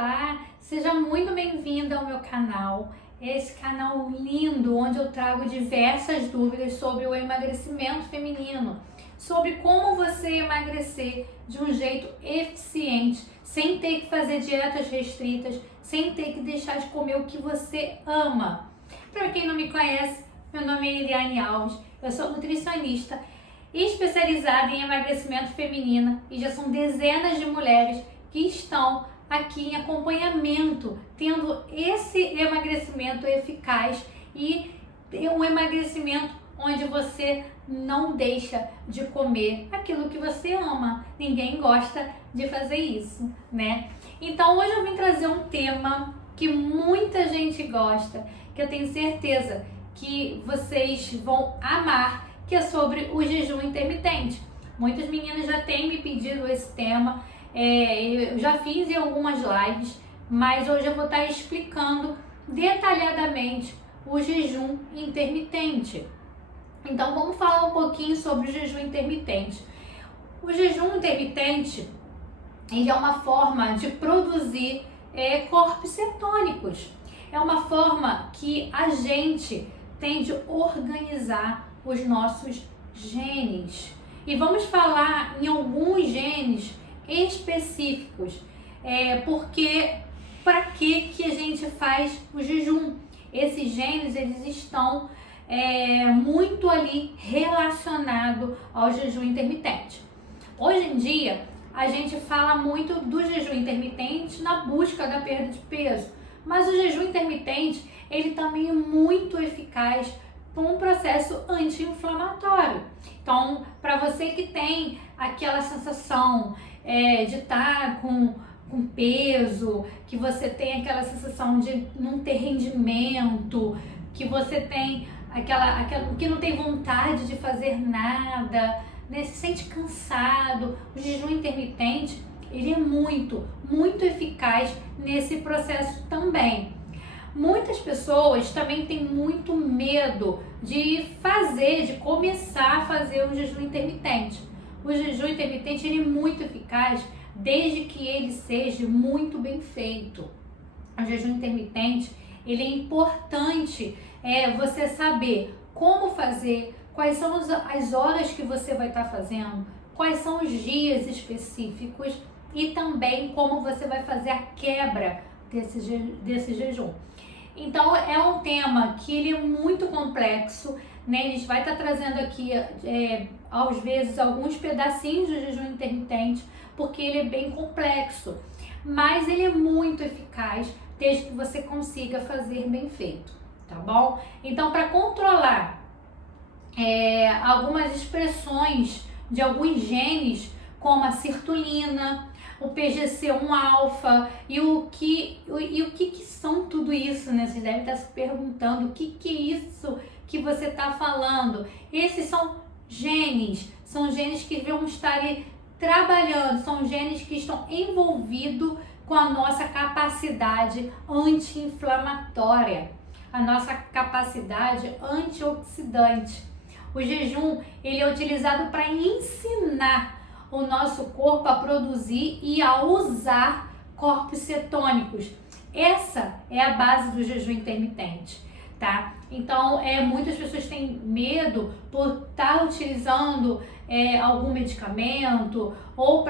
Olá, seja muito bem-vinda ao meu canal. Esse canal lindo onde eu trago diversas dúvidas sobre o emagrecimento feminino, sobre como você emagrecer de um jeito eficiente, sem ter que fazer dietas restritas, sem ter que deixar de comer o que você ama. Para quem não me conhece, meu nome é Eliane Alves, eu sou nutricionista especializada em emagrecimento feminino e já são dezenas de mulheres que estão aqui em acompanhamento, tendo esse emagrecimento eficaz e um emagrecimento onde você não deixa de comer aquilo que você ama. Ninguém gosta de fazer isso, né? Então hoje eu vim trazer um tema que muita gente gosta, que eu tenho certeza que vocês vão amar, que é sobre o jejum intermitente. Muitas meninas já têm me pedido esse tema, eu já fiz em algumas lives, mas hoje eu vou estar explicando detalhadamente o jejum intermitente. Então vamos falar um pouquinho sobre o jejum intermitente. O jejum intermitente, ele é uma forma de produzir corpos cetônicos. É uma forma que a gente tem de organizar os nossos genes. E vamos falar em alguns genes específicos, porque para que a gente faz o jejum? Esses genes, eles estão muito ali relacionados ao jejum intermitente. Hoje em dia, a gente fala muito do jejum intermitente na busca da perda de peso, mas o jejum intermitente, ele também é muito eficaz para um processo anti-inflamatório. Então, para você que tem aquela sensação de estar com peso, que você tem aquela sensação de não ter rendimento, que você tem aquela que não tem vontade de fazer nada, né? Se sente cansado, o jejum intermitente, ele é muito eficaz nesse processo também. Muitas pessoas também têm muito medo de começar a fazer o jejum intermitente. O jejum intermitente, ele é muito eficaz desde que ele seja muito bem feito. O jejum intermitente, ele é importante você saber como fazer, quais são as horas que você vai estar fazendo, quais são os dias específicos e também como você vai fazer a quebra desse jejum. Então é um tema que ele é muito complexo, né? A gente vai estar trazendo aqui às vezes alguns pedacinhos do jejum intermitente, porque ele é bem complexo, mas ele é muito eficaz desde que você consiga fazer bem feito, tá bom? Então, para controlar algumas expressões de alguns genes, como a sirtulina, o PGC1-alfa e o que são tudo isso, né? Vocês devem estar se perguntando o que é isso que você está falando. Esses são genes que vão estar trabalhando, são genes que estão envolvidos com a nossa capacidade anti-inflamatória, a nossa capacidade antioxidante. O jejum, ele é utilizado para ensinar o nosso corpo a produzir e a usar corpos cetônicos. Essa é a base do jejum intermitente, tá? Então, muitas pessoas têm medo por estar utilizando algum medicamento ou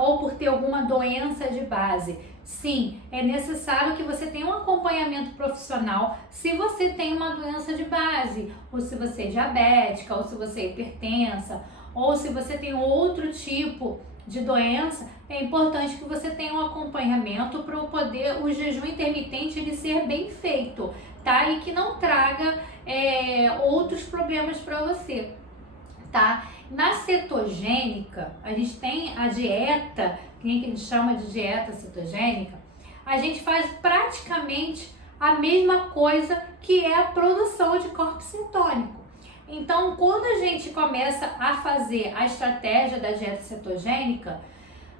ou por ter alguma doença de base. Sim, é necessário que você tenha um acompanhamento profissional se você tem uma doença de base, ou se você é diabética, ou se você é hipertensa, ou se você tem outro tipo de doença. É importante que você tenha um acompanhamento para poder o jejum intermitente ele ser bem feito, tá? E que não traga outros problemas para você, tá? Na cetogênica, a gente tem a dieta, que a gente chama de dieta cetogênica, a gente faz praticamente a mesma coisa que é a produção de corpo cetônico. Então, quando a gente começa a fazer a estratégia da dieta cetogênica,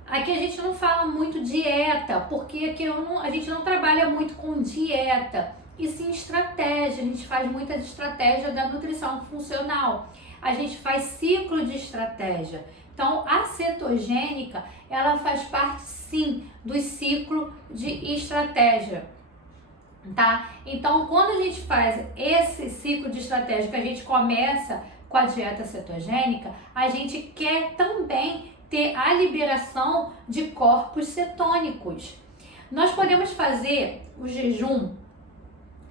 aqui a gente não fala muito dieta, porque aqui a gente não trabalha muito com dieta, e sim estratégia. A gente faz muita estratégia da nutrição funcional. A gente faz ciclo de estratégia, Então, a cetogênica, ela faz parte sim do ciclo de estratégia, tá? Então, quando a gente faz esse ciclo de estratégia, que a gente começa com a dieta cetogênica, a gente quer também ter a liberação de corpos cetônicos. Nós podemos fazer o jejum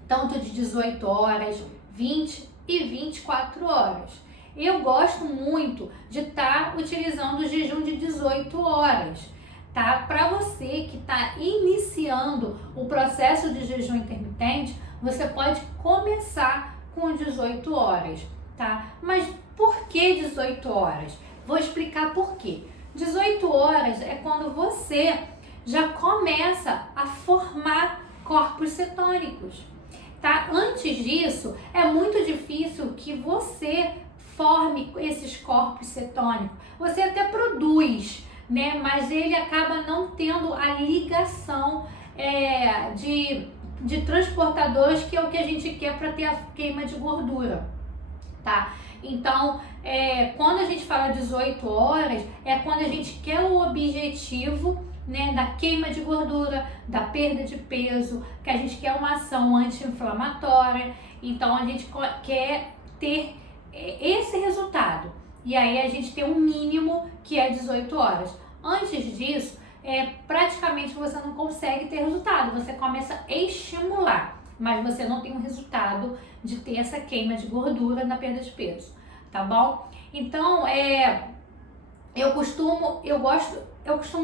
tanto de 18 horas, 20 e 24 horas. Eu gosto muito de estar utilizando o jejum de 18 horas, tá? Para você que está iniciando o processo de jejum intermitente, você pode começar com 18 horas, tá? Mas por que 18 horas? Vou explicar por quê. 18 horas é quando você já começa a formar corpos cetônicos, tá? Antes disso, é muito difícil que você forme esses corpos cetônicos. Você até produz, né? Mas ele acaba não tendo a ligação de transportadores, que é o que a gente quer para ter a queima de gordura, tá? Então, quando a gente fala 18 horas, é quando a gente quer o objetivo, né, da queima de gordura, da perda de peso, que a gente quer uma ação anti-inflamatória. Então, a gente quer ter esse resultado. E aí, a gente tem um mínimo que é 18 horas. Antes disso, praticamente você não consegue ter resultado. Você começa a estimular, mas você não tem um resultado de ter essa queima de gordura na perda de peso, tá bom? Então, eu costumo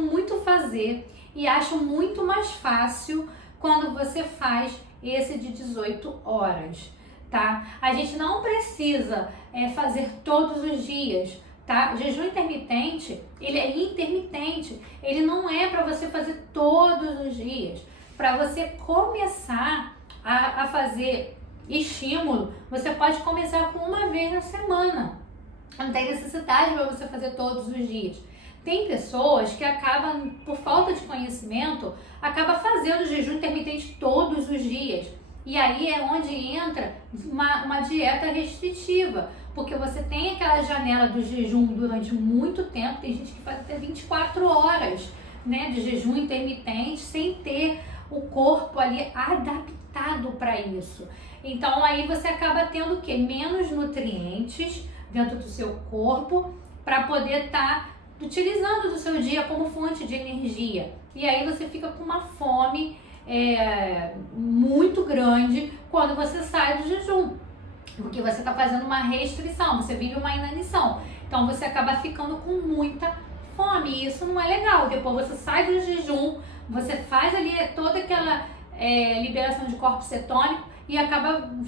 muito fazer e acho muito mais fácil quando você faz esse de 18 horas, tá? A gente não precisa fazer todos os dias, tá? O jejum intermitente, ele é intermitente, ele não é para você fazer todos os dias. Para você começar a fazer estímulo, você pode começar com uma vez na semana. Não tem necessidade para você fazer todos os dias. Tem pessoas que acabam, por falta de conhecimento, acabam fazendo jejum intermitente todos os dias. E aí é onde entra uma dieta restritiva, porque você tem aquela janela do jejum durante muito tempo. Tem gente que faz até 24 horas, né, de jejum intermitente sem ter o corpo ali adaptado para isso. Então aí você acaba tendo o quê? Menos nutrientes dentro do seu corpo para poder estar utilizando do seu dia como fonte de energia. E aí você fica com uma fome muito grande quando você sai do jejum, porque você está fazendo uma restrição, você vive uma inanição. Então você acaba ficando com muita fome e isso não é legal. Depois você sai do jejum, você faz ali toda aquela liberação de corpo cetônico e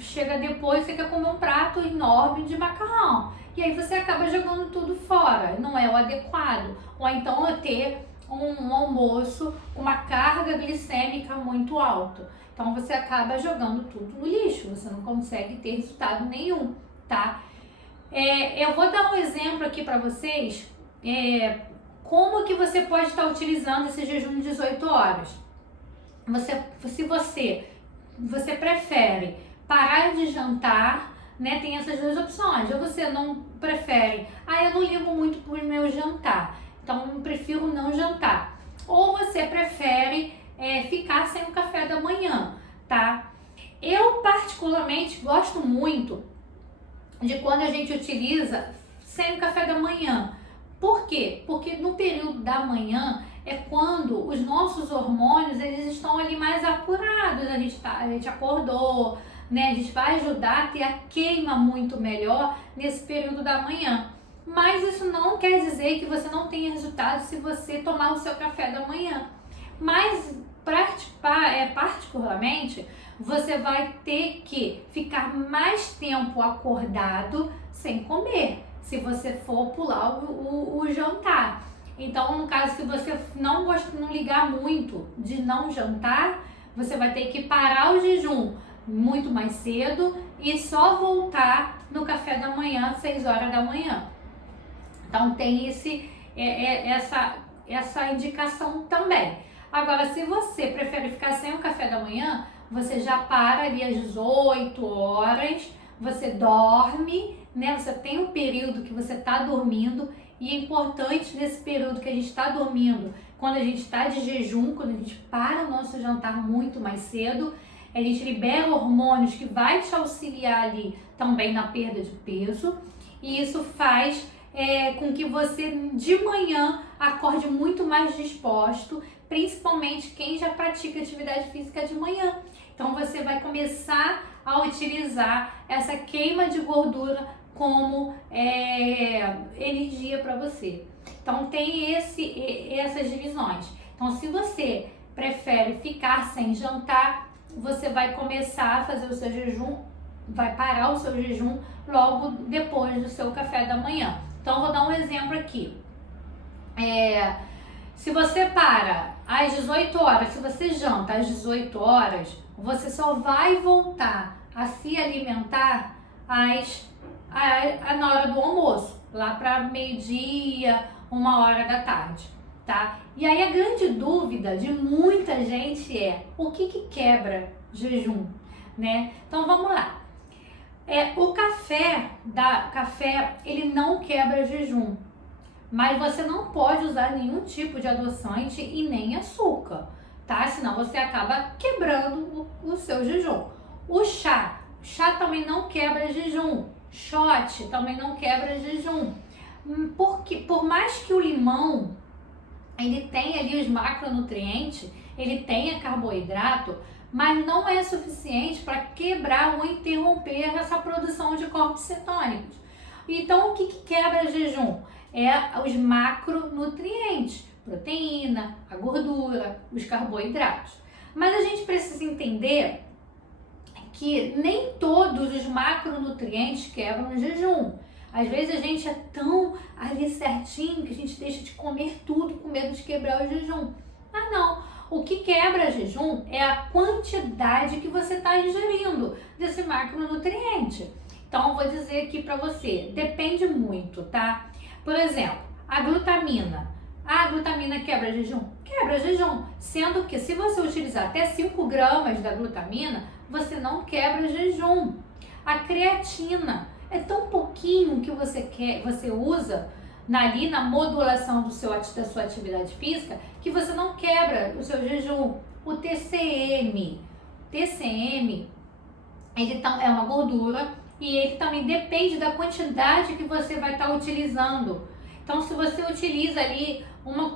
chega depois, você quer comer um prato enorme de macarrão. E aí você acaba jogando tudo fora, não é o adequado. Ou então ter um almoço com uma carga glicêmica muito alta. Então você acaba jogando tudo no lixo, você não consegue ter resultado nenhum, tá? Eu vou dar um exemplo aqui para vocês, como que você pode estar utilizando esse jejum de 18 horas. Se você prefere parar de jantar, né, tem essas duas opções. Ou você não prefere, eu não ligo muito pro meu jantar, então eu prefiro não jantar. Ou você prefere ficar sem o café da manhã, tá? Eu particularmente gosto muito de quando a gente utiliza sem o café da manhã. Por quê? Porque no período da manhã é quando os nossos hormônios eles estão ali mais apurados, a gente acordou, né? A gente vai ajudar a ter a queima muito melhor nesse período da manhã. Mas isso não quer dizer que você não tenha resultado se você tomar o seu café da manhã. Mas particularmente, você vai ter que ficar mais tempo acordado sem comer, se você for pular o jantar. Então, no caso, se você não ligar muito de não jantar, você vai ter que parar o jejum muito mais cedo e só voltar no café da manhã às 6 horas da manhã. Então tem essa indicação também. Agora, se você prefere ficar sem o café da manhã, você já para ali às 18 horas, você dorme, né? Você tem um período que você está dormindo E é importante nesse período que a gente está dormindo, quando a gente está de jejum, quando a gente para o nosso jantar muito mais cedo, a gente libera hormônios que vai te auxiliar ali também na perda de peso. E isso faz com que você de manhã acorde muito mais disposto, principalmente quem já pratica atividade física de manhã. Então você vai começar a utilizar essa queima de gordura como energia para você. Então tem essas divisões. Então se você prefere ficar sem jantar, você vai começar a fazer o seu jejum, vai parar o seu jejum logo depois do seu café da manhã. Então vou dar um exemplo aqui. Se você para às 18 horas, se você janta às 18 horas, você só vai voltar a se alimentar na hora do almoço, lá para meio-dia, 1h da tarde, tá? E aí a grande dúvida de muita gente é: o que quebra jejum, né? Então vamos lá. O café, ele não quebra jejum, mas você não pode usar nenhum tipo de adoçante e nem açúcar, tá? Senão você acaba quebrando o seu jejum. O chá também não quebra jejum. Shot também não quebra jejum. Porque por mais que o limão ele tenha ali os macronutrientes, ele tenha carboidrato, mas não é suficiente para quebrar ou interromper essa produção de corpos cetônicos. Então o que quebra jejum? Os macronutrientes, proteína, a gordura, os carboidratos. Mas a gente precisa entender que nem todos os macronutrientes quebram o jejum. Às vezes a gente é tão ali certinho que a gente deixa de comer tudo com medo de quebrar o jejum. Mas não, o que quebra jejum é a quantidade que você está ingerindo desse macronutriente. Então eu vou dizer aqui para você, depende muito, tá? Por exemplo, a glutamina. A glutamina quebra jejum? Quebra jejum, sendo que se você utilizar até 5 gramas da glutamina, você não quebra jejum. A creatina é tão pouquinho que você usa ali na modulação da sua atividade física que você não quebra o seu jejum. O TCM, ele é uma gordura e ele também depende da quantidade que você vai estar utilizando. Então, se você utiliza ali uma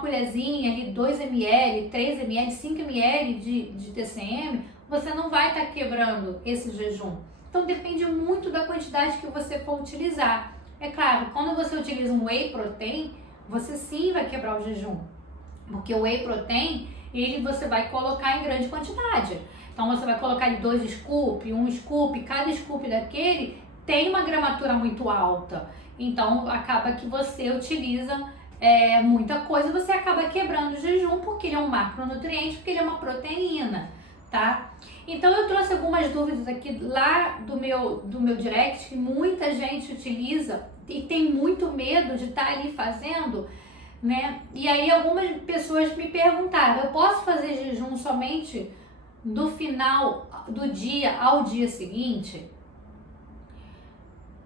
colherzinha, ali 2 ml, 3 ml, 5 ml de TCM, você não vai estar quebrando esse jejum. Então, depende muito da quantidade que você for utilizar. É claro, quando você utiliza um whey protein, você sim vai quebrar o jejum. Porque o whey protein, você vai colocar em grande quantidade. Então, você vai colocar ali 2 scoops, 1 scoop, cada scoop daquele tem uma gramatura muito alta. Então, acaba que você utiliza muita coisa, você acaba quebrando o jejum, porque ele é um macronutriente, porque ele é uma proteína, tá? Então, eu trouxe algumas dúvidas aqui lá do meu direct, que muita gente utiliza e tem muito medo de estar ali fazendo, né? E aí, algumas pessoas me perguntaram: eu posso fazer jejum somente do final do dia ao dia seguinte?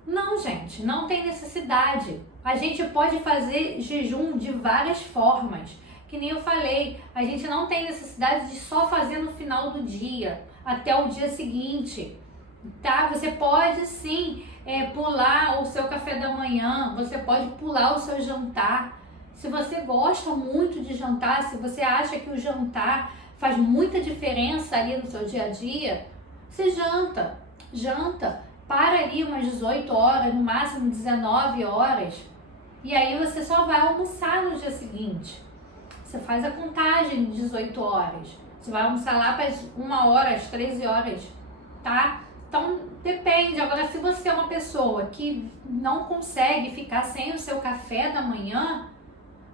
Não, gente, não tem necessidade. A gente pode fazer jejum de várias formas. Que nem eu falei, a gente não tem necessidade de só fazer no final do dia, até o dia seguinte, tá? Você pode sim pular o seu café da manhã, você pode pular o seu jantar. Se você gosta muito de jantar, se você acha que o jantar faz muita diferença ali no seu dia a dia, você janta. Para ali umas 18 horas, no máximo 19 horas. E aí você só vai almoçar no dia seguinte. Você faz a contagem de 18 horas. Você vai almoçar lá para as 1 hora, às 13 horas, tá? Então depende. Agora, se você é uma pessoa que não consegue ficar sem o seu café da manhã,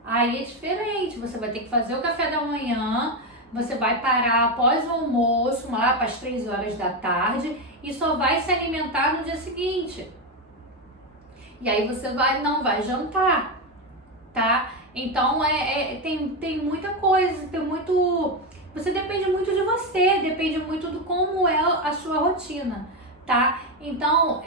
aí é diferente. Você vai ter que fazer o café da manhã, você vai parar após o almoço, lá para as 3 horas da tarde, e só vai se alimentar no dia seguinte. E aí você não vai jantar, tá? Então tem muita coisa, você depende muito de você, depende muito do como é a sua rotina, tá? Então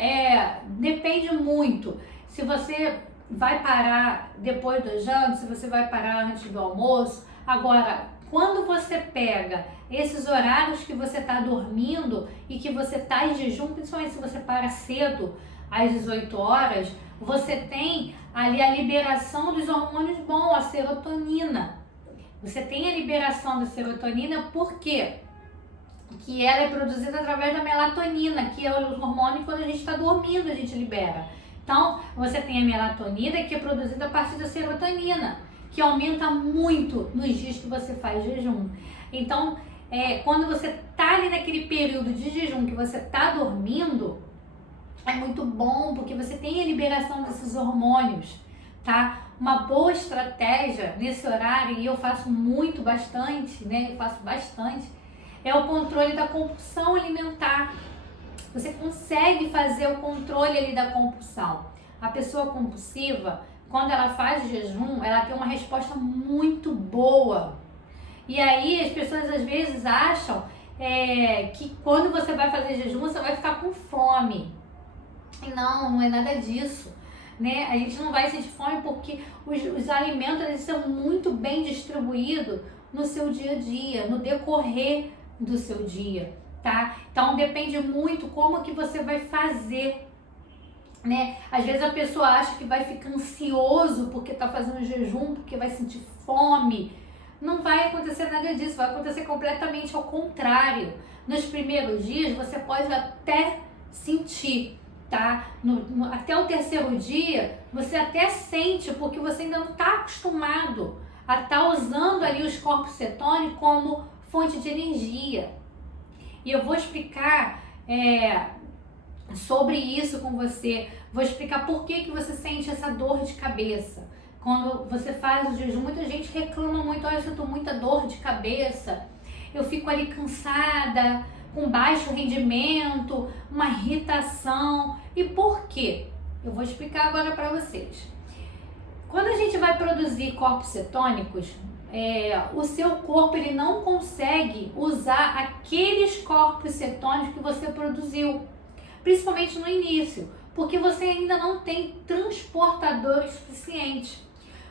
depende muito. se você vai parar depois do janta, se você vai parar antes do almoço. Agora, quando você pega esses horários que você está dormindo e que você está em jejum, principalmente se você para cedo, às 18 horas, você tem ali a liberação dos hormônios bons, a serotonina. Você tem a liberação da serotonina, por quê? Que ela é produzida através da melatonina, que é o hormônio que quando a gente está dormindo a gente libera. Então, você tem a melatonina que é produzida a partir da serotonina, que aumenta muito nos dias que você faz jejum. Então, quando você está ali naquele período de jejum que você está dormindo, é muito bom porque você tem a liberação desses hormônios, tá? Uma boa estratégia nesse horário, e eu faço bastante, né? Eu faço bastante, é o controle da compulsão alimentar. Você consegue fazer o controle ali da compulsão. A pessoa compulsiva, quando ela faz jejum, ela tem uma resposta muito boa. E aí as pessoas às vezes acham que quando você vai fazer jejum, você vai ficar com fome. E não é nada disso, né? A gente não vai sentir fome porque os alimentos eles são muito bem distribuídos no seu dia a dia, no decorrer do seu dia, tá? Então depende muito como que você vai fazer, né? Às vezes a pessoa acha que vai ficar ansioso porque tá fazendo jejum, porque vai sentir fome. Não vai acontecer nada disso, vai acontecer completamente ao contrário. Nos primeiros dias você pode até sentir, tá? Até o terceiro dia você até sente, porque você ainda não está acostumado a estar usando ali os corpos cetônicos como fonte de energia. E eu vou explicar sobre isso com você. Vou explicar por que você sente essa dor de cabeça. Quando você faz o jejum, muita gente reclama muito, olha, eu sinto muita dor de cabeça, eu fico ali cansada, com baixo rendimento, uma irritação. E por quê? Eu vou explicar agora para vocês. Quando a gente vai produzir corpos cetônicos, o seu corpo ele não consegue usar aqueles corpos cetônicos que você produziu, principalmente no início, porque você ainda não tem transportadores suficientes.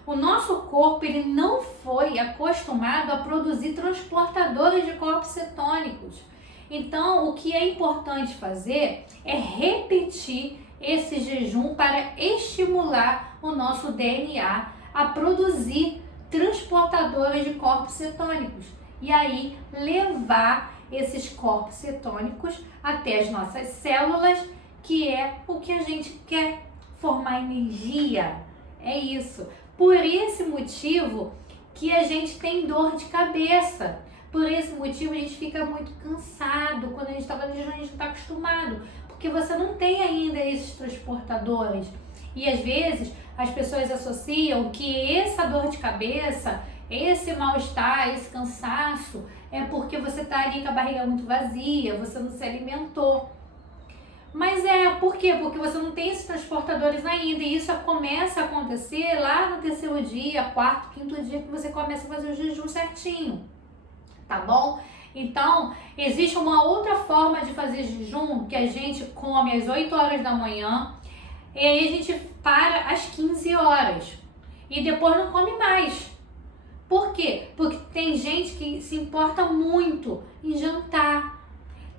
O nosso corpo ele não foi acostumado a produzir transportadores de corpos cetônicos. Então, o que é importante fazer é repetir esse jejum para estimular o nosso DNA a produzir transportadores de corpos cetônicos e aí levar esses corpos cetônicos até as nossas células, que é o que a gente quer, formar energia. É isso. Por esse motivo que a gente tem dor de cabeça. Por esse motivo a gente fica muito cansado. Quando a gente está fazendo jejum, a gente não está acostumado, porque você não tem ainda esses transportadores. E às vezes as pessoas associam que essa dor de cabeça, esse mal-estar, esse cansaço, é porque você está ali com a barriga muito vazia, você não se alimentou. Mas por quê? Porque você não tem esses transportadores ainda, e isso começa a acontecer lá no terceiro dia, quarto, quinto dia, que você começa a fazer o jejum certinho, tá bom? Então, existe uma outra forma de fazer jejum, que a gente come às 8 horas da manhã, e aí a gente para às 15 horas, e depois não come mais. Por quê? Porque tem gente que se importa muito em jantar,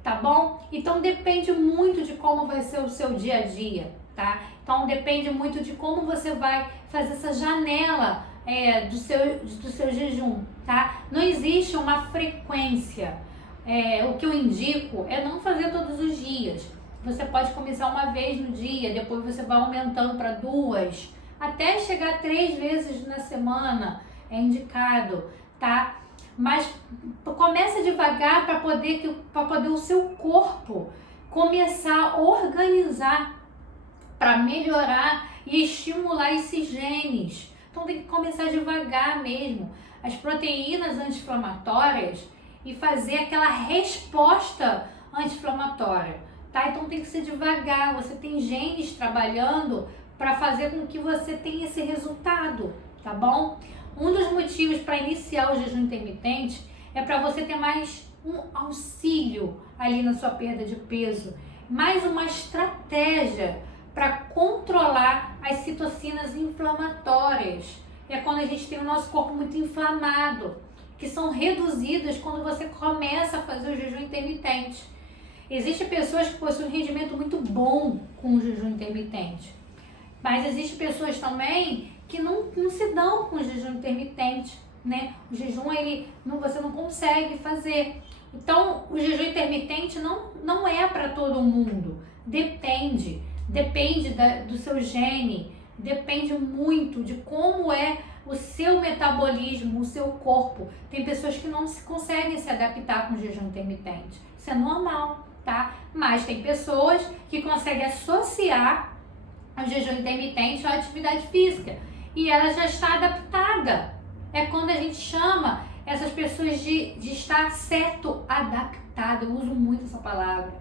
tá bom? Então depende muito de como vai ser o seu dia a dia, tá? Então depende muito de como você vai fazer essa janela do seu jejum, tá? Não existe uma frequência. O que eu indico é não fazer todos os dias. Você pode começar uma vez no dia, depois você vai aumentando para 2, até chegar a 3 vezes na semana, é indicado, tá? Mas começa devagar para poder o seu corpo começar a organizar, para melhorar e estimular esses genes. Então tem que começar devagar mesmo. As proteínas anti-inflamatórias e fazer aquela resposta anti-inflamatória, tá? Então tem que ser devagar. Você tem genes trabalhando para fazer com que você tenha esse resultado, tá bom? Um dos motivos para iniciar o jejum intermitente é para você ter mais um auxílio ali na sua perda de peso, mais uma estratégia para controlar as citocinas inflamatórias. É quando a gente tem o nosso corpo muito inflamado, que são reduzidas quando você começa a fazer o jejum intermitente. Existem pessoas que possuem um rendimento muito bom com o jejum intermitente, mas existem pessoas também que não se dão com o jejum intermitente, né? O jejum, você não consegue fazer. Então, o jejum intermitente não é para todo mundo. Depende do seu gene, depende muito de como é o seu metabolismo, o seu corpo. Tem pessoas que não conseguem se adaptar com o jejum intermitente. Isso é normal, tá? Mas tem pessoas que conseguem associar o jejum intermitente à atividade física e ela já está adaptada. É quando a gente chama essas pessoas de estar certo adaptado. Eu uso muito essa palavra,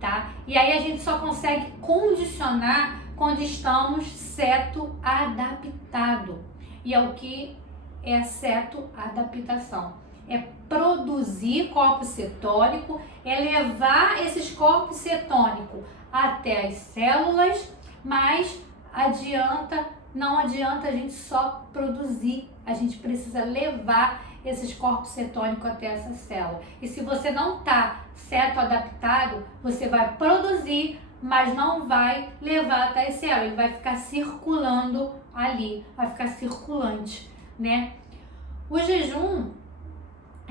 tá? E aí a gente só consegue condicionar quando estamos certo adaptado. E é o que é certo adaptação. É produzir corpo cetônico, é levar esses corpos cetônicos até as células, mas não adianta a gente só produzir, a gente precisa levar esses corpos cetônicos até essa célula. E se você não está certo adaptado, você vai produzir, mas não vai levar até a célula, ele vai ficar circulando ali, vai ficar circulante, né? O jejum,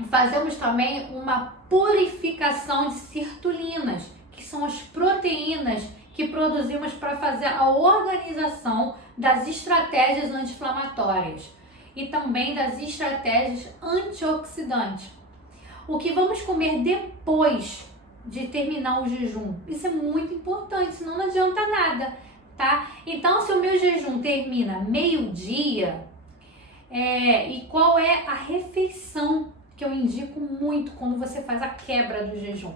fazemos também uma purificação de sirtulinas, que são as proteínas que produzimos para fazer a organização das estratégias anti-inflamatórias e também das estratégias antioxidantes. O que vamos comer depois de terminar o jejum? Isso é muito importante, senão não adianta nada, tá? Então, se o meu jejum termina meio-dia, e qual é a refeição que eu indico muito quando você faz a quebra do jejum?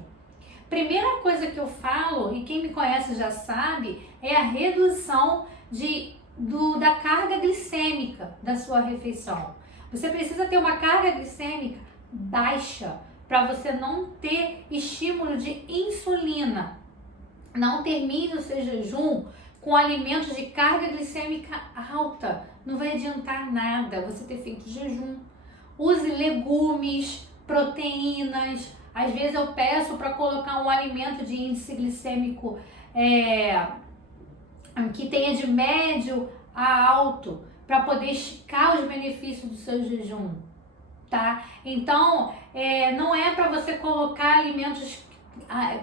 Primeira coisa que eu falo, e quem me conhece já sabe, é a redução da carga glicêmica da sua refeição. Você precisa ter uma carga glicêmica baixa para você não ter estímulo de insulina. Não termine o seu jejum com alimentos de carga glicêmica alta. Não vai adiantar nada você ter feito jejum. Use legumes, proteínas. Às vezes eu peço para colocar um alimento de índice glicêmico que tenha de médio a alto, para poder esticar os benefícios do seu jejum, tá? Então, não é para você colocar alimentos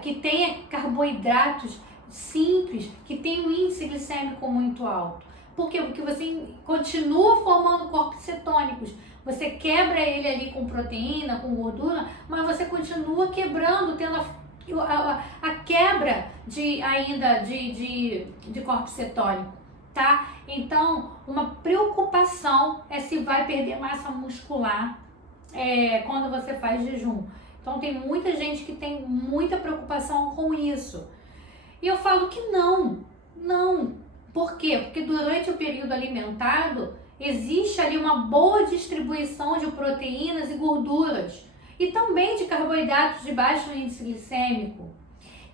que tenha carboidratos simples, que tenham um índice glicêmico muito alto. Por quê? Porque você continua formando corpos cetônicos. Você quebra ele ali com proteína, com gordura, mas você continua quebrando, tendo a quebra de corpo cetônico, tá? Então, uma preocupação é se vai perder massa muscular quando você faz jejum. Então, tem muita gente que tem muita preocupação com isso. E eu falo que não. Por quê? Porque durante o período alimentado, existe ali uma boa distribuição de proteínas e gorduras e também de carboidratos de baixo índice glicêmico,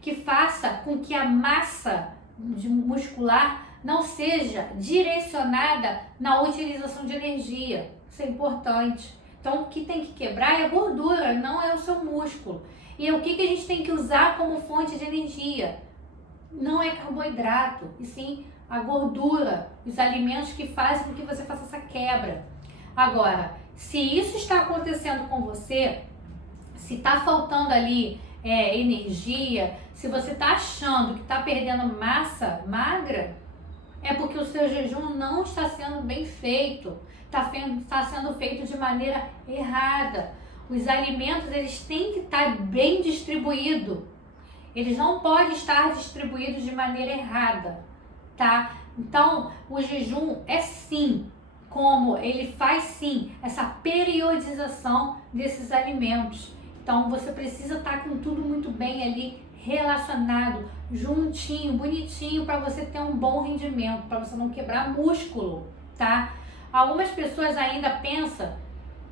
que faça com que a massa muscular não seja direcionada na utilização de energia. Isso é importante. Então, o que tem que quebrar é a gordura, não é o seu músculo. E o que a gente tem que usar como fonte de energia? Não é carboidrato, e sim a gordura, os alimentos que fazem com que você faça essa quebra. Agora, se isso está acontecendo com você, se está faltando ali energia, se você está achando que está perdendo massa magra, é porque o seu jejum não está sendo bem feito, está sendo feito de maneira errada. Os alimentos, eles têm que estar bem distribuídos, eles não podem estar distribuídos de maneira errada, tá? Então, o jejum é sim, ele faz sim essa periodização desses alimentos. Então, você precisa estar com tudo muito bem ali relacionado, juntinho, bonitinho, para você ter um bom rendimento, para você não quebrar músculo, tá? Algumas pessoas ainda pensam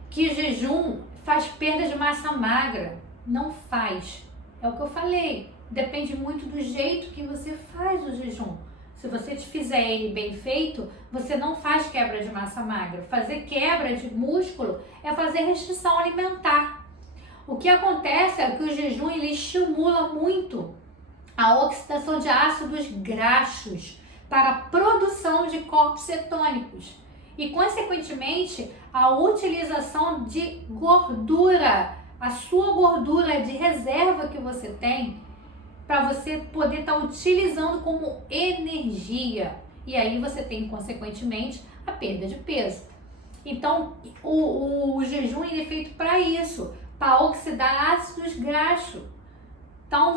que jejum faz perda de massa magra. Não faz. É o que eu falei. Depende muito do jeito que você faz o jejum. Se você fizer ele bem feito, você não faz quebra de massa magra. Fazer quebra de músculo é fazer restrição alimentar. O que acontece é que o jejum ele estimula muito a oxidação de ácidos graxos para a produção de corpos cetônicos e, consequentemente, a utilização de gordura, a sua gordura de reserva que você tem, para você poder estar utilizando como energia. E aí você tem, consequentemente, a perda de peso. Então, o jejum ele é feito para isso, para oxidar ácidos graxos. Então,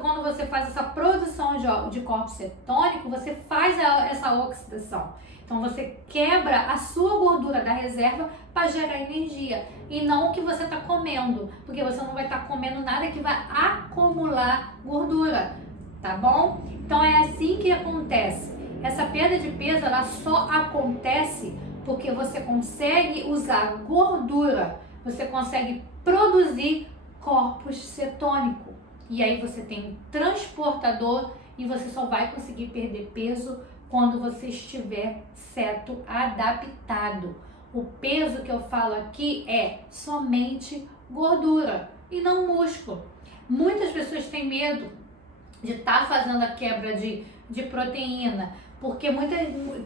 quando você faz essa produção de corpo cetônico, você faz essa oxidação. Então, você quebra a sua gordura da reserva para gerar energia e não o que você está comendo, porque você não vai estar comendo nada que vai acumular gordura, tá bom? Então, é assim que acontece. Essa perda de peso, ela só acontece porque você consegue usar gordura, você consegue produzir corpos cetônicos. E aí você tem um transportador e você só vai conseguir perder peso quando você estiver ceto adaptado. O peso que eu falo aqui é somente gordura e não músculo. Muitas pessoas têm medo de estar fazendo a quebra de proteína, porque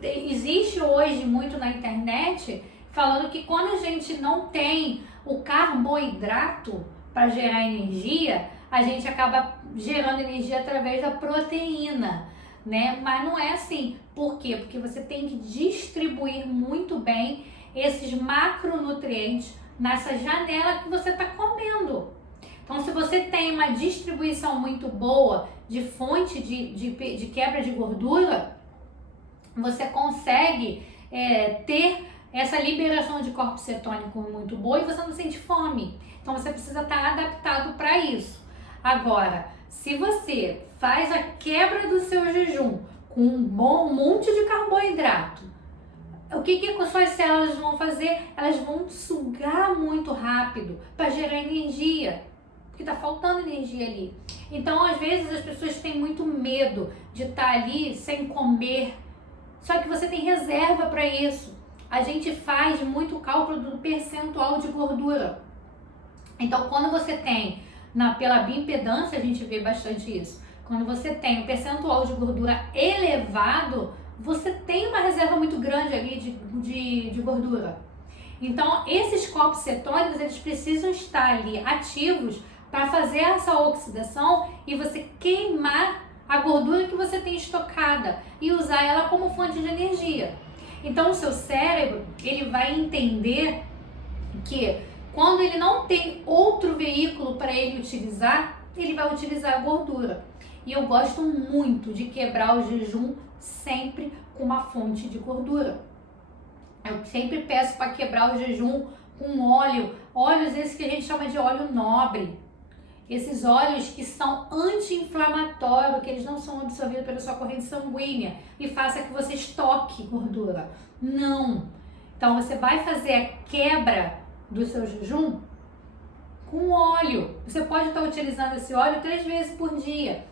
existe hoje muito na internet falando que quando a gente não tem o carboidrato para gerar energia, a gente acaba gerando energia através da proteína, né? Mas não é assim. Por quê? Porque você tem que distribuir muito bem esses macronutrientes nessa janela que você está comendo. Então, se você tem uma distribuição muito boa de fonte de quebra de gordura, você consegue ter essa liberação de corpo cetônico muito boa e você não sente fome. Então, você precisa estar adaptado para isso. Agora, se você faz a quebra do seu jejum com um bom monte de carboidrato, o que as suas células vão fazer? Elas vão sugar muito rápido para gerar energia, porque está faltando energia ali. Então, às vezes, as pessoas têm muito medo de estar ali sem comer, só que você tem reserva para isso. A gente faz muito cálculo do percentual de gordura. Então, quando você tem pela bioimpedância, a gente vê bastante isso. Quando você tem um percentual de gordura elevado, você tem uma reserva muito grande ali de gordura. Então, esses corpos cetônicos, eles precisam estar ali ativos para fazer essa oxidação e você queimar a gordura que você tem estocada e usar ela como fonte de energia. Então, o seu cérebro, ele vai entender que quando ele não tem outro veículo para ele utilizar, ele vai utilizar a gordura. E eu gosto muito de quebrar o jejum sempre com uma fonte de gordura. Eu sempre peço para quebrar o jejum com óleos esses que a gente chama de óleo nobre. Esses óleos que são anti-inflamatórios, que eles não são absorvidos pela sua corrente sanguínea e faça que você estoque gordura. Não! Então você vai fazer a quebra do seu jejum com óleo. Você pode estar utilizando esse óleo 3 vezes por dia.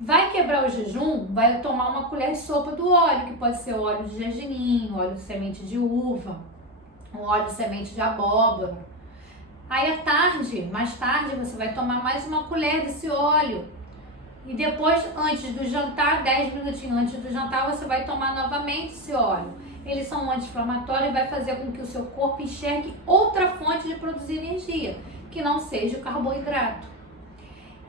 Vai quebrar o jejum, vai tomar uma colher de sopa do óleo, que pode ser óleo de gergelim, óleo de semente de uva, óleo de semente de abóbora. Aí mais tarde, você vai tomar mais uma colher desse óleo. E depois, antes do jantar, 10 minutinhos antes do jantar, você vai tomar novamente esse óleo. Eles são anti-inflamatórios e vai fazer com que o seu corpo enxergue outra fonte de produzir energia, que não seja o carboidrato.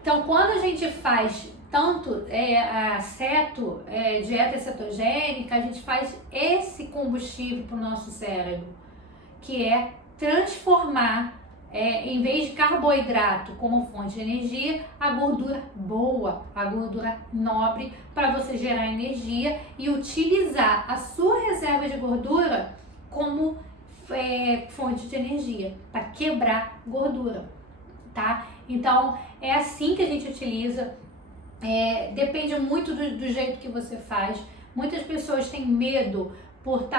Então, quando a gente faz tanto dieta cetogênica, a gente faz esse combustível para o nosso cérebro, que é transformar, em vez de carboidrato como fonte de energia, a gordura boa, a gordura nobre, para você gerar energia e utilizar a sua reserva de gordura como fonte de energia, para quebrar gordura, tá? Então, é assim que a gente utiliza. Depende muito do jeito que você faz. Muitas pessoas têm medo por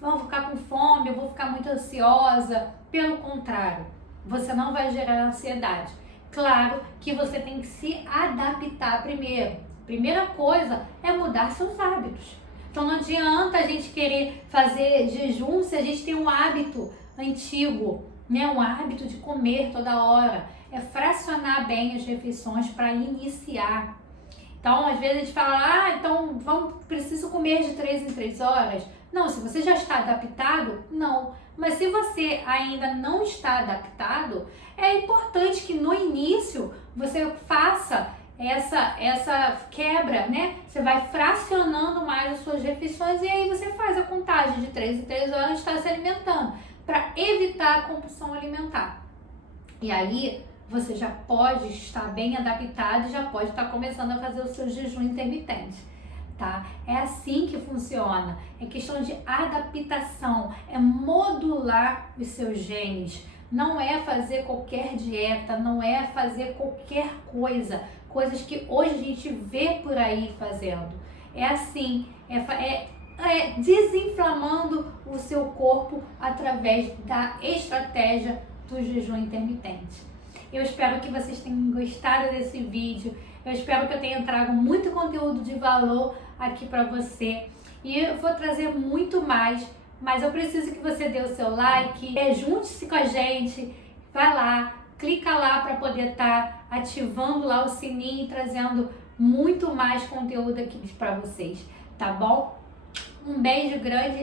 vou ficar com fome, eu vou ficar muito ansiosa. Pelo contrário, você não vai gerar ansiedade. Claro que você tem que se adaptar primeiro. Primeira coisa é mudar seus hábitos. Então não adianta a gente querer fazer jejum se a gente tem um hábito antigo, né? Um hábito de comer toda hora. É fracionar bem as refeições para iniciar. Então, às vezes a gente fala, então preciso comer de 3 em 3 horas. Não, se você já está adaptado, não. Mas se você ainda não está adaptado, é importante que no início você faça essa quebra, né? Você vai fracionando mais as suas refeições e aí você faz a contagem de 3 em 3 horas, está se alimentando, para evitar a compulsão alimentar. E aí você já pode estar bem adaptado e já pode estar começando a fazer o seu jejum intermitente, tá? É assim que funciona, é questão de adaptação, é modular os seus genes, não é fazer qualquer dieta, não é fazer qualquer coisa, coisas que hoje a gente vê por aí fazendo. É assim, desinflamando o seu corpo através da estratégia do jejum intermitente. Eu espero que vocês tenham gostado desse vídeo. Eu espero que eu tenha trago muito conteúdo de valor aqui para você. E eu vou trazer muito mais, mas eu preciso que você dê o seu like, junte-se com a gente, vai lá, clica lá para poder estar ativando lá o sininho e trazendo muito mais conteúdo aqui para vocês, tá bom? Um beijo grande.